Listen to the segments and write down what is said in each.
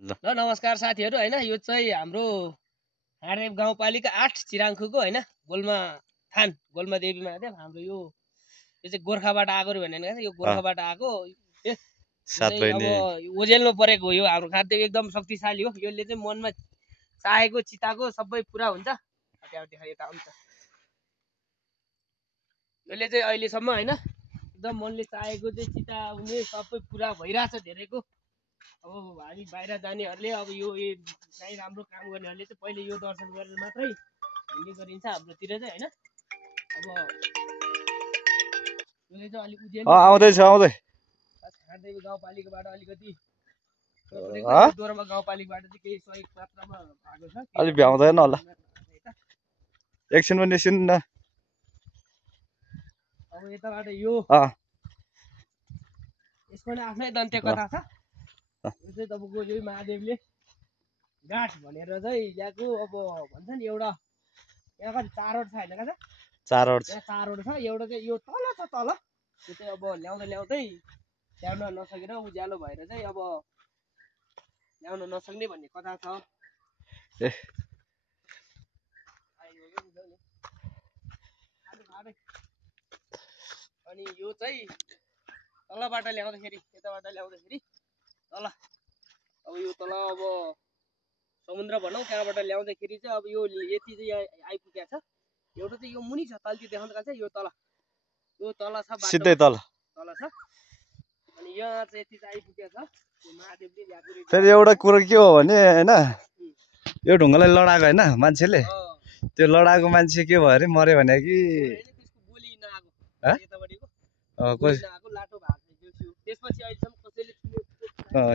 ल नमस्कार साथीहरु हैन यो चाहिँ हाम्रो हाडेप गाउँपालिका 8 चिराङखुको हैन गोल्मा देवी महादेव हाम्रो यो चाहिँ गोर्खाबाट आएको रे भनेन यो गोर्खाबाट आएको अब ओजेलमा परेको हो यो हाम्रो खाद्य एकदम शक्तिशाली हो यसले चाहिँ मनमा चाहेको चिताको सबै पुरा हुन्छ यसले चाहिँ अहिलेसम्म हैन एकदम मनले चाहेको चाहिँ चिता हुने सबै पुरा भइराछ धेरैको अब हामी बाहिर जानेहरुले अब यो चाहिँ राम्रो काम गर्नेहरुले चाहिँ पहिले यो दर्शन गरेर मात्रै हिँड्ने गरिन्छ हाम्रोतिर चाहिँ हैन अब यो चाहिँ अलि उजेल आउँदै खाडदेवी गाउँपालिकाबाट अलिकति दोरमा गाउँपालिकाबाट चाहिँ केही सहयोग मात्रामा भएको छ अलि भ्याउँदैन होला एकछिनमा निस्किनु न अब यताबाट यो यसको नि आफ्नै दन्त्य कथा छ यो चाहिँ तपाईको यो महादेवले गाठ भनेर चाहिँ यहाँको अब भन्छ नि एउटा यहाँ कति 4 वटा छ हैन का 4 वटा छ एउटा चाहिँ यो तल छ तल त्यो चाहिँ अब ल्याउँदै ल्याउन नसकेर उज्यालो भएर चाहिँ अब ल्याउन नसक्ने भन्ने कथा छ अनि यो चाहिँ तलबाट ल्याउँदाखेरि यताबाट ल्याउँदाखेरि तल अब यो तल अब समुद्र भनौं त्यहाँबाट ल्याउँदाखेरि चाहिँ अब यो यति चाहिँ यहाँ आइपुगेको छ एउटा चाहिँ यो मुनि छ तलतिर देखाउन गान्छ यो तल छ सिधै तल छ अनि यहाँ चाहिँ यति चाहिँ आइपुगेको छ यो महादेवले ल्याएको फेरि एउटा कुरा के हो भने हैन यो ढुङ्गालाई लडाएको हैन मान्छेले त्यो लडाएको मान्छे के भयो अरे मर्यो भने कि त्यसको गोली नआको यतापटिको नआको लाटो भएको त्यसपछि अहिलेसम्म कसैले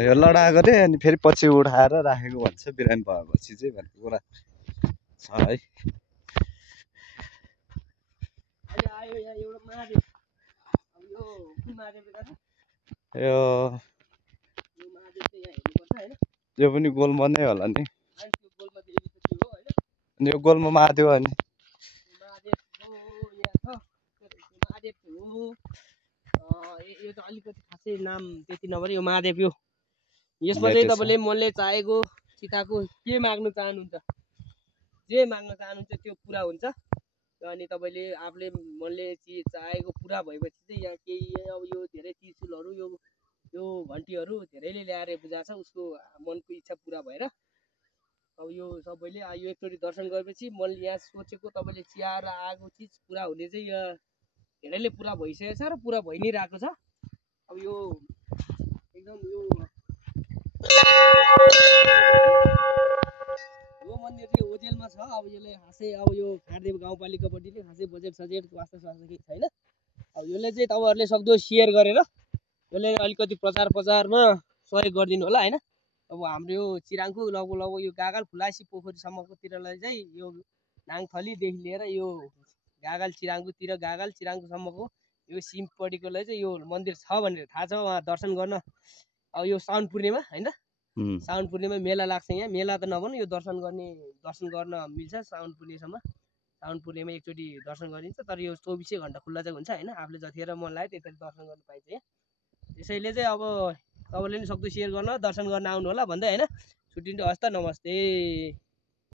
यो लडाएको रे अनि फेरि पछि उठाएर राखेको भन्छ बिरामी भएपछि चाहिँ भन्ने कुरा छ है अहिले आयो यहाँ एउटा महादेव अब यो कुन महादेवले गर्छ यो महादेव चाहिँ यहाँ हेर्नुपर्छ हैन यो पनि गोल्मा नै होला नि अनि त्यो गोल्मा देवी चाहिँ हो हैन अनि यो गोल्मा महादेव अनि महादेव हो यहाँ छ महादेव हो यो त अलिकति खासै नाम त्यति नभएर यो महादेव यो यसमा चाहिँ तपाईले मनले चाहेको चिताको के माग्न चाहनुहुन्छ जे माग्न चाहनुहुन्छ त्यो पुरा हुन्छ अनि तपाईले आफूले मनले चाहेको पुरा भएपछि चाहिँ यहाँ केही अब यो धेरै त्रिशूलहरु यो घण्टीहरु धेरैले ल्याएर पूजा छ उसको मनको इच्छा पुरा भएर अब यो सबैले यो एकचोटी दर्शन गरेपछि मनले यहाँ सोचेको तपाईले चियाएर आएको चीज पुरा हुने चाहिँ यहाँ धेरैले पुरा भइसकेको छ र पुरा भइ नै रहेको छ अब यो एकदम यो मन्दिर चाहिँ ओजेलमा छ अब यसले खासै अब यो खाडदेव गाउँपालिकापट्टिले खासै बजेट सजेट वास्ता केही छैन अब यसले चाहिँ तपाईहरुले सक्दो शेयर गरेर यसले अलिकति प्रचारमा सहयोग गरिदिनु होला हैन अब हाम्रो यो चिराङको लगभग यो गागल फुलासी पोखरीसम्मकोतिरलाई चाहिँ यो नाङथलीदेखि लिएर यो गागल चिराङकोसम्मको यो सिमपट्टिकोलाई चाहिँ यो मन्दिर छ भनेर थाहा छ उहाँ दर्शन गर्न अब यो साउन पूर्णिमा हैन साउन पूर्णिमा मेला लाग्छ यहाँ मेला त नभनु यो दर्शन गर्न मिल्छ साउन पूर्णिमा एकचोटी दर्शन गरिन्छ तर यो 24 घण्टा खुल्ला चाहिँ हुन्छ हैन आफूले जतिखेर मन लाग्यो त्यतिखेर दर्शन गर्न पाइन्छ यहाँ त्यसैले चाहिँ अब तपाईले नि सक्दो शेयर गर्न दर्शन गर्न आउनु होला भन्दै हैन छुट्टिन्छु हस्त नमस्ते।